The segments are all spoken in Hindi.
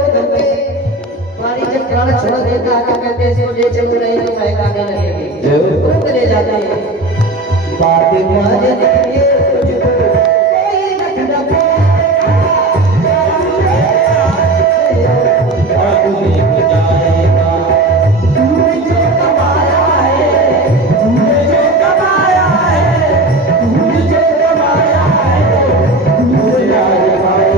क्रोध में तुम्हारी जब प्राण छोड़ देता तो कहते इसको ले चल रहे तो मैं काटे लगेगी तुरंत ले जाते बात माने ये तुझको कोई न डको तू लेके जाएगा तूने जो कमाया है तूने जो कमाया है तूने जो कमाया है तूने आज भाई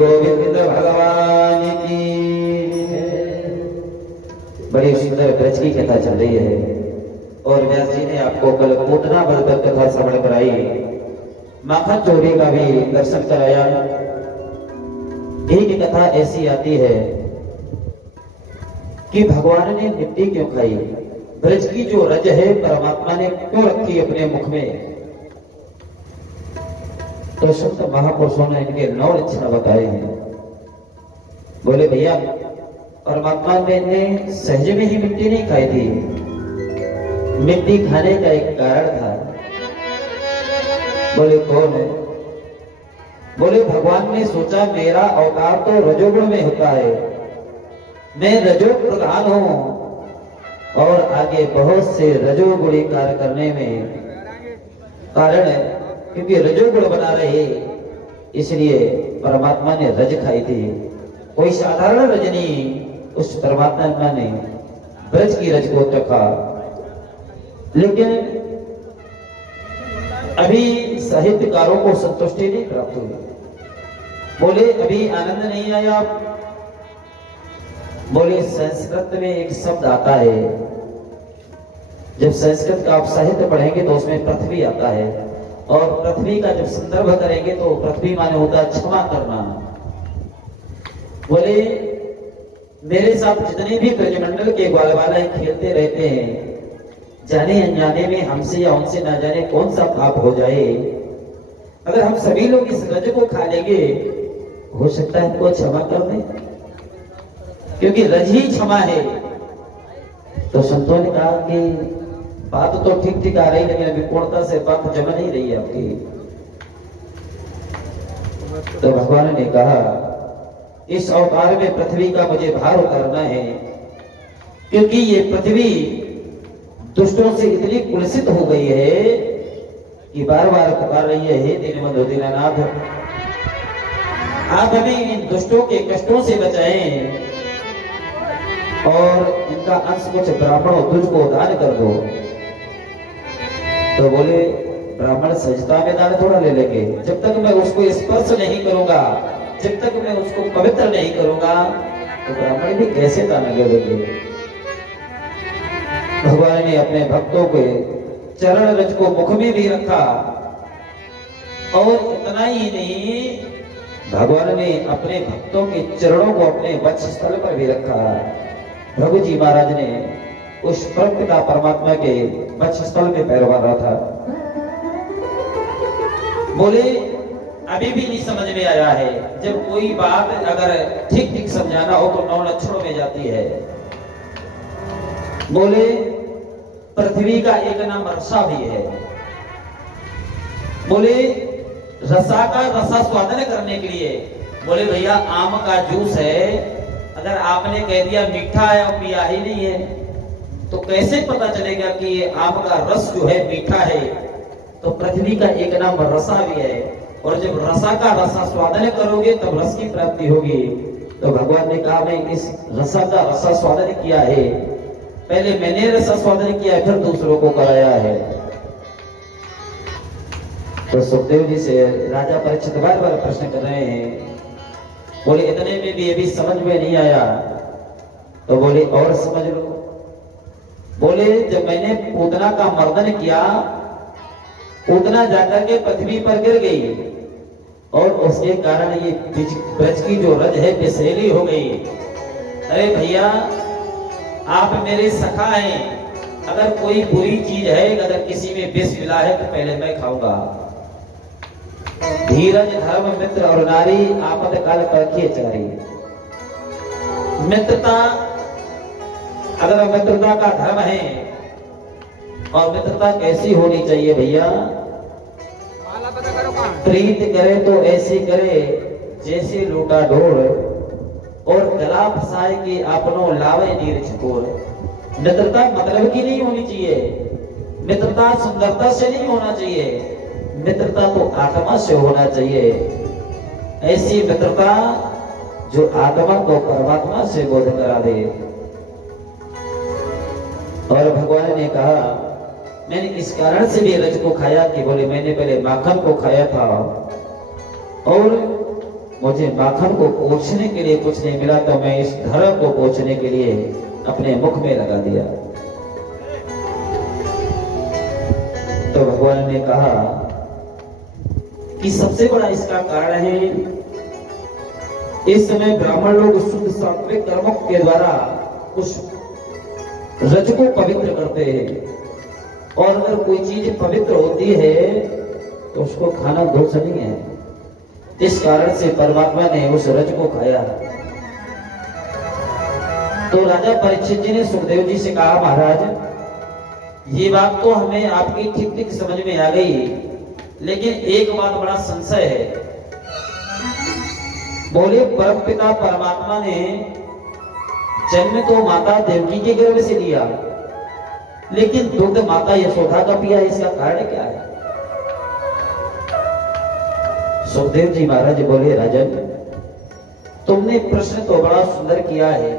गोविंद भगवान की बड़ी सुंदर ब्रज की कथा चल रही है और व्यास जी ने आपको कल पूतना बलकर कथा श्रवण कराई, माखन चोरी का भी दर्शन कराया। एक कथा ऐसी आती है कि भगवान ने मिट्टी क्यों खाई, ब्रज की जो रज है परमात्मा ने क्यों रखी अपने मुख में। तो संत महापुरुषों ने इनके 9 लक्षण बताए हैं। बोले भैया परमात्मा ने सहज में ही मिट्टी नहीं खाई थी, मिट्टी खाने का एक कारण था। बोले कौन है? बोले भगवान ने सोचा मेरा अवतार तो रजोगुण में होता है, मैं रजो प्रधान हूं और आगे बहुत से रजोगुणी कार्य करने में कारण है क्योंकि रजोगुण बना रहे, इसलिए परमात्मा ने रज खाई थी। कोई साधारण रज नहीं, उस परमात्मा ने ब्रज की रज को चखा। लेकिन अभी साहित्यकारों को संतुष्टि नहीं प्राप्त हुई। बोले अभी आनंद नहीं आया। बोले संस्कृत में एक शब्द आता है, जब संस्कृत का आप साहित्य पढ़ेंगे तो उसमें पृथ्वी आता है और पृथ्वी का जब संदर्भ करेंगे तो पृथ्वी माने होता है क्षमा करना। बोले मेरे साथ जितने भी ब्रजमंडल के ग्वाल वाले खेलते रहते हैं, जाने अनजाने में हमसे या उनसे ना जाने कौन सा पाप हो जाए, अगर हम सभी लोग इस रज को खा लेंगे हो सकता है इनको क्षमा कर दें, क्योंकि रज ही क्षमा है। तो संतों ने कहा कि बात तो ठीक ठीक आ रही, लेकिन अभी पूर्णता से बात जम नहीं रही है आपकी। तो भगवान ने कहा इस अवतार में पृथ्वी का मुझे भार उतारना है, क्योंकि ये पृथ्वी दुष्टों से इतनी कुलसित हो गई है कि बार बार पुकार रही है, हे दीनबंधु दीनानाथ आप हमें इन दुष्टों के कष्टों से बचाएं और इनका अंश कुछ ब्राह्मणों तुझको दान कर दो। तो बोले ब्राह्मण सजता में दान थोड़ा ले लेंगे, जब तक मैं उसको स्पर्श नहीं करूंगा, जब तक मैं उसको पवित्र नहीं करूंगा तो ब्राह्मण भी कैसे दान लेंगे। भगवान ने अपने भक्तों के चरण रज को मुख में भी रखा और इतना ही नहीं, भगवान ने अपने भक्तों के चरणों को अपने वक्षस्थल पर भी रखा। प्रभु जी महाराज ने उस परमपिता परमात्मा के वक्षस्थल में पैर मारा था। बोले अभी भी नहीं समझ में आया है, जब कोई बात अगर ठीक ठीक समझाना हो तो 9 लक्षणों में जाती है। बोले पृथ्वी का एक नाम रसा भी है। बोले रसा का रसा स्वादन करने के लिए, बोले भैया आम का जूस है, अगर आपने कह दिया मीठा है और पिया ही नहीं है तो कैसे पता चलेगा कि ये आम का रस जो है मीठा है। तो पृथ्वी का एक नाम रसा भी है, और जब रसा का रसा स्वादन करोगे तब रस की प्राप्ति होगी। तो भगवान ने कहा मैं इस रसा का रसा स्वादन किया है, पहले मैंने रसा स्वादन किया है, फिर दूसरों को कराया है। तो सुखदेव जी से राजा परीक्षित बार बार प्रश्न कर रहे हैं। बोले इतने में भी ये भी समझ में नहीं आया। तो बोले और समझ लो। बोले जब मैंने पूतना का मर्दन किया, पूतना जाकर के पृथ्वी पर गिर गई, और उसके कारण ये ब्रज की जो रज है बेसैली हो गई। अरे भैया आप मेरे सखा हैं, अगर कोई बुरी चीज है, अगर किसी में विष मिला है तो पहले मैं खाऊंगा। धीरज धर्म मित्र और नारी आपद काल परखिए चारी। मित्रता, अगर मित्रता का धर्म है, और मित्रता कैसी होनी चाहिए भैया? प्रीत करे तो ऐसी करे जैसे लूटा ढोर, और गला फसाए के आपनो लावे नीर छिपोर। मित्रता मतलब की नहीं होनी चाहिए, मित्रता सुंदरता से नहीं होना चाहिए, मित्रता तो आत्मा से होना चाहिए। ऐसी मित्रता जो आत्मा को परमात्मा से बोध करा दे। और भगवान ने कहा मैंने इस कारण से भी रज को खाया कि बोले मैंने पहले माखन को खाया था और मुझे माखन को पोंछने के लिए कुछ नहीं मिला, तो मैं इस धर्म को पोंछने के लिए अपने मुख में लगा दिया। तो भगवान ने कहा कि सबसे बड़ा इसका कारण है इस समय ब्राह्मण लोग शुद्ध सात्विक कर्मों के द्वारा उस रज को पवित्र करते हैं, और अगर कोई चीज पवित्र होती है तो उसको खाना दोष नहीं है। इस कारण से परमात्मा ने उस रज को खाया। तो राजा परीक्षित जी ने सुखदेव जी से कहा महाराज ये बात तो हमें आपकी ठीक ठीक समझ में आ गई, लेकिन एक बात बड़ा संशय है। बोले परमपिता परमात्मा ने जन्म तो माता देवकी के गर्भ से लिया, लेकिन दूध माता यशोदा का पिया, इसका कारण क्या है? सुखदेव जी महाराज बोले राजन तुमने प्रश्न तो बड़ा सुंदर किया है,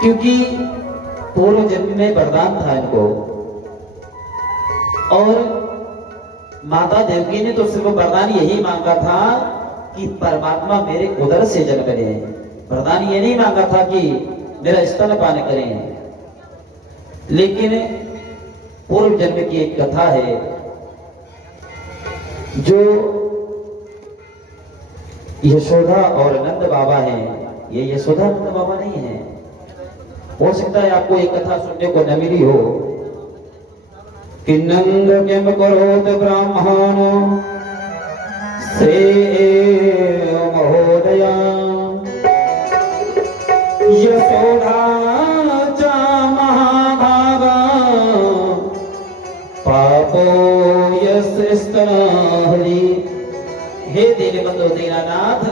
क्योंकि पूर्व जन्म में वरदान था इनको, और माता देवकी ने तो सिर्फ वरदान यही मांगा था कि परमात्मा मेरे उदर से जन्म ले। वरदान ये नहीं मांगा था कि मेरा स्तनपान करें। लेकिन पूर्व जन्म की एक कथा है जो यशोदा और नंद बाबा हैं। ये यशोदा नंद बाबा नहीं है, हो सकता है आपको एक कथा सुनने को न मिली हो कि नंद किम करोत ब्राह्मण से महोदया यशोदा च महाभागा पापो यस्य स्तनहरि। हे दीनबंधु दीनानाथ,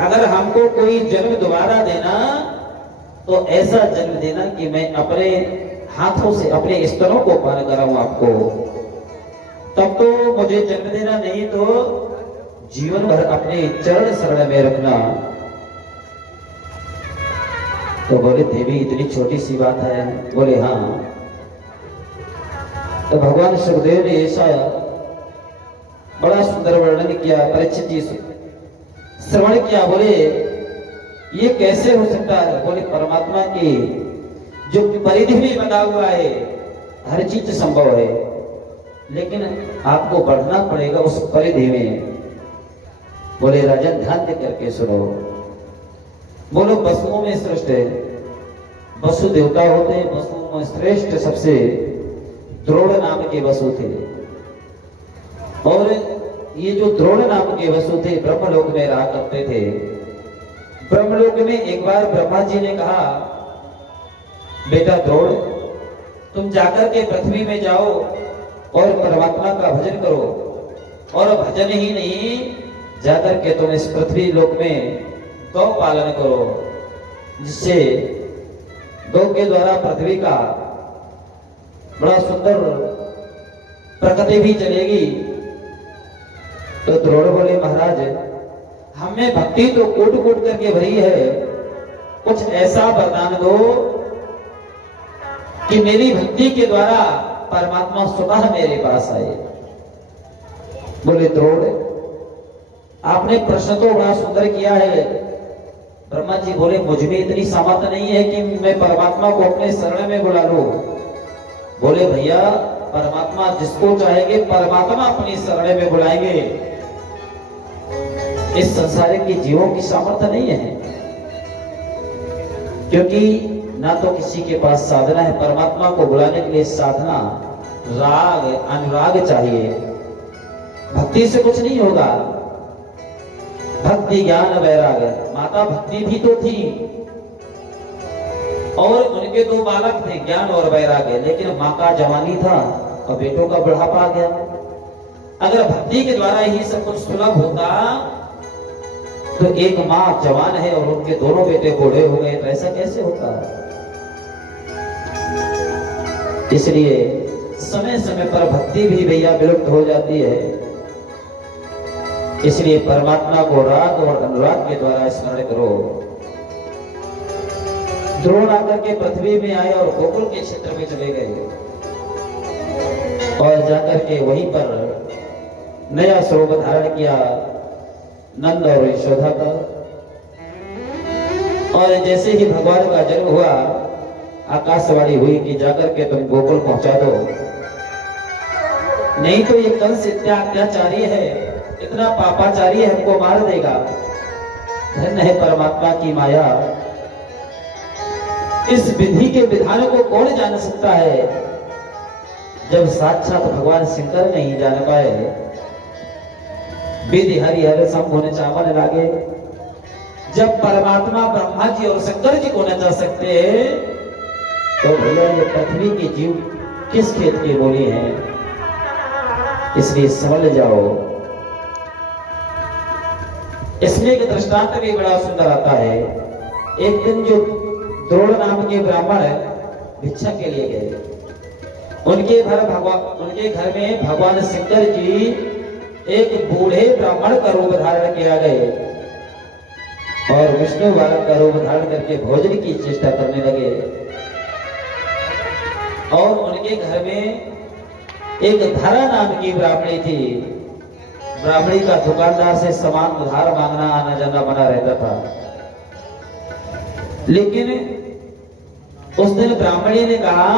अगर हमको कोई जन्म दोबारा देना तो ऐसा जन्म देना कि मैं अपने हाथों से अपने स्तनों को पान कराऊं आपको, तब तो मुझे जन्म देना, नहीं तो जीवन भर अपने चरण शरण में रखना। तो बोले देवी इतनी छोटी सी बात है? बोले हाँ। तो भगवान सुखदेव ने ऐसा बड़ा सुंदर वर्णन किया, परीक्षित जी श्रवण किया। बोले ये कैसे हो सकता है? बोले परमात्मा की जो परिधि में बना हुआ है हर चीज संभव है, लेकिन आपको बढ़ना पड़ेगा उस परिधि में। बोले राजन ध्यान दे करके सुनो। बोलो वसुओं में श्रेष्ठ है, वसु देवता होते हैं, वसुओं में श्रेष्ठ सबसे द्रोण नाम के वसु थे। और ये जो द्रोण नाम के वसु थे ब्रह्मलोक में रहा करते थे। ब्रह्मलोक में एक बार ब्रह्मा जी ने कहा बेटा द्रोण तुम जाकर के पृथ्वी में जाओ और परमात्मा का भजन करो, और भजन ही नहीं जाकर के तुम इस पृथ्वी लोक में गौ पालन करो, जिससे गौ के द्वारा पृथ्वी का बड़ा सुंदर प्रकृति भी चलेगी। तो द्रोण बोले महाराज हमें भक्ति तो कोट कोट करके भरी है, कुछ ऐसा वरदान दो कि मेरी भक्ति के द्वारा परमात्मा स्वतः मेरे पास आए। बोले द्रोण आपने प्रश्न तो बड़ा सुंदर किया है। ब्रह्मा जी बोले मुझ में इतनी सामर्थ्य नहीं है कि मैं परमात्मा को अपने शरण में बुला लूं। बोले भैया परमात्मा जिसको चाहेंगे परमात्मा अपनी शरण में बुलाएंगे। इस संसार के जीवों की सामर्थ्य नहीं है, क्योंकि ना तो किसी के पास साधना है। परमात्मा को बुलाने के लिए साधना, राग, अनुराग चाहिए। भक्ति से कुछ नहीं होगा। भक्ति, ज्ञान, वैराग। माता भक्ति भी तो थी और उनके दो बालक थे, ज्ञान और वैराग्य, लेकिन माँ का जवानी था और बेटों का बुढ़ापा आ गया। अगर भक्ति के द्वारा ही सब कुछ सुलभ होता तो एक माँ जवान है और उनके दोनों बेटे बूढ़े हो गए, तो ऐसा कैसे होता? इसलिए समय समय पर भक्ति भी भैया विलुप्त हो जाती है। इसलिए परमात्मा को राग और अनुराग के द्वारा स्मरण करो। द्रोण आकर के पृथ्वी में आए और गोकुल के क्षेत्र में चले गए और जाकर के वहीं पर नया स्वरूप धारण किया नंद और यशोदा का। और जैसे ही भगवान का जन्म हुआ, आकाशवाणी हुई कि जाकर के तुम गोकुल पहुंचा दो, नहीं तो ये कंस इतना अत्याचारी है, इतना पापाचारी है, हमको मार देगा। धन्य है परमात्मा की माया। इस विधि के विधान को कौन जान सकता है जब साक्षात भगवान शंकर नहीं जान पाए। विधि हरिहर शंभु ने चावल लागे। जब परमात्मा ब्रह्मा जी और शंकर जी को न जा सकते तो भैया ये पृथ्वी के जीव किस खेत के बोली हैं? इसलिए समझ जाओ। इसमें एक दृष्टांत भी बड़ा सुंदर आता है। एक दिन जो द्रोण नाम के ब्राह्मण भिक्षा के लिए गए, उनके घर में भगवान शंकर जी एक बूढ़े ब्राह्मण का रूप धारण किया गए और विष्णु बालक का रूप धारण करके भोजन की चेष्टा करने लगे। और उनके घर में एक धरा नाम की ब्राह्मणी थी। ब्राह्मणी का दुकानदार से सामान उधार मांगना आना जाना बना रहता था। लेकिन उस दिन ब्राह्मणी ने कहा